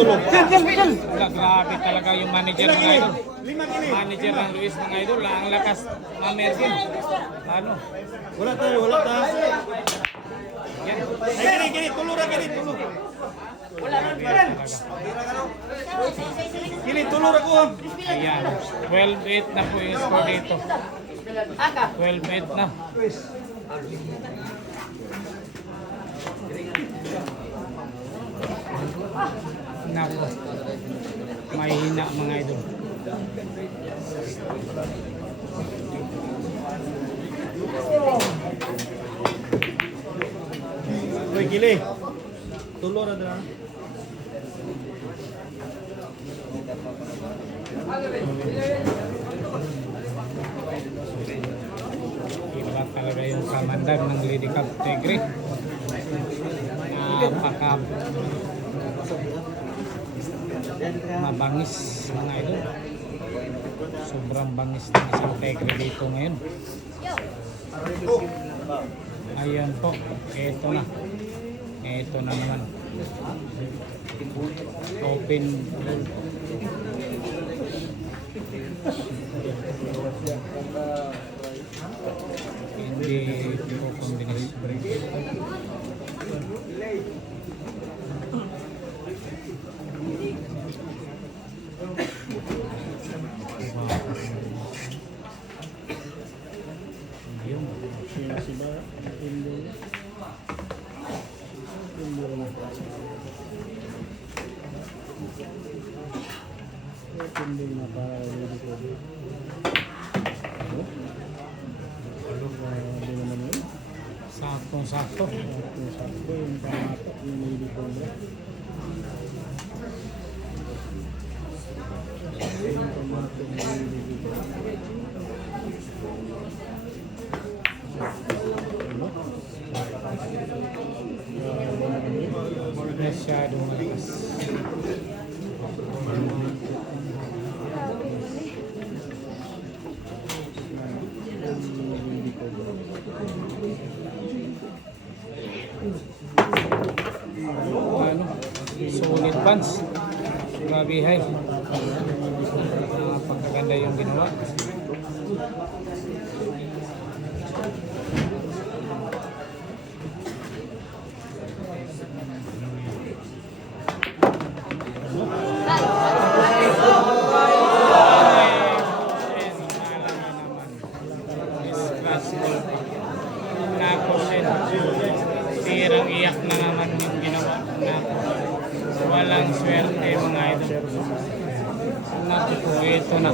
Grabe talaga yung manager ng idol. Manager ng Luis ng idol. Ang lakas mamerkin. Ano? Wala tayo, wala tayo. Yan. Ay, gini, tulo ra, gini, tulo. Gini, tulo ra ko. Ayan. 12-8 na po yung score dito. 12-8 na. Nako. Mahina mga idol. Uy, gili. Tulo ra dra. Iba talaga yung kamandag ng Lady Cup Tigre. Napaka mabangis mga idol. Sobrang bangis ng isang Tigre dito ngayon. Ayan po, eto na. Eto na naman. Open. Hindi po combination break. Ayun. Tinding na para ready ko. Hindi naman yun. Sakto-sakto. Sakto yung pamatok yung ready ko. Yung pamatok yung ready ko. Masyadong malakas. Ano? Solid pants. Grabe high. Pagkaganda yung ginawa. Tirang iyak na naman yung ginawa na walang swerte mga idol. Naku po, ito na.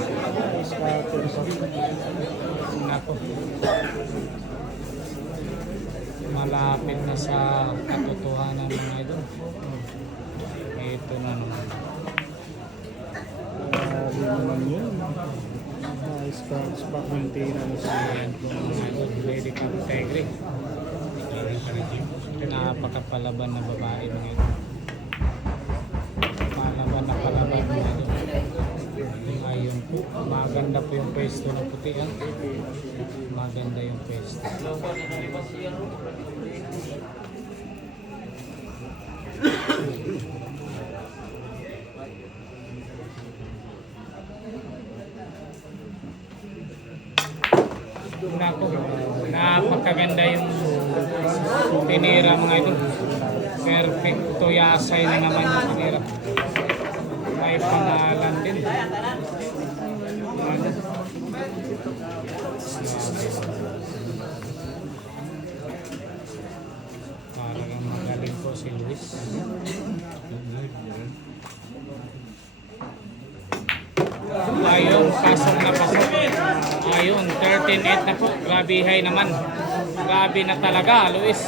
Naku. Malapit na sa katotohanan mga idol. Ito na naman. Grabe naman yun. Scratch pa maintenance. Ayan po mga idol. Lady Cup Tigre. Napakapalaban na babae mga idol. Palaban na palaban mga idol. Ayun po. Maganda po yung pwesto ng puti. Maganda yung pwesto. Nako, napakaganda yung tinira mga idol. Perfecto yasay na naman yung tinira. May pangalan din. Parang magaling po si Luis. Ayun, pasok na pasok. Ayun, 13-8 na po. Grabe high naman. Grabe na talaga, Luis.